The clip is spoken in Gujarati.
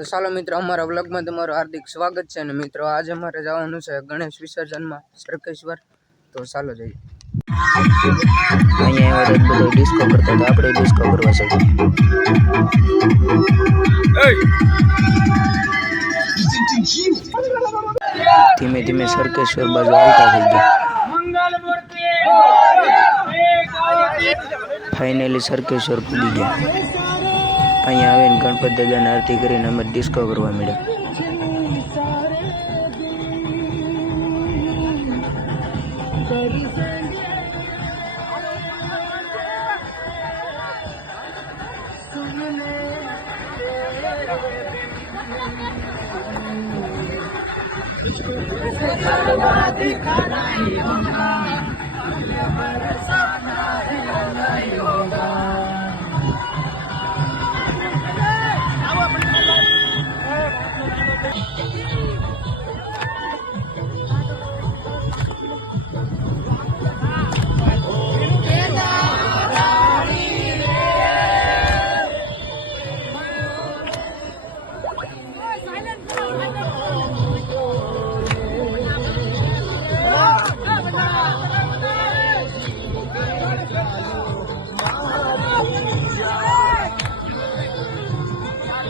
તો ચાલો મિત્રો અમારા વ્લોગમાં તમારું હાર્દિક સ્વાગત છે અને મિત્રો આજે અમારે જવાનું છે ગણેશ વિસર્જનમાં સરકેશ્વર। તો ચાલો જઈએ। અહીંયા એવા બધો ડિસ્કો કરતા હતા, આપણે ડિસ્કો કરવા છે। ધીમે ધીમે સરકેશ્વર બાજુ હાલતા થઈ ગયા। ફાઇનલી સરકેશ્વર પૂગી ગયા। અહીંયા આવીને ગણપત દાદાની આરતી કરીને અમે ડિસ્કો કરવા મળ્યા।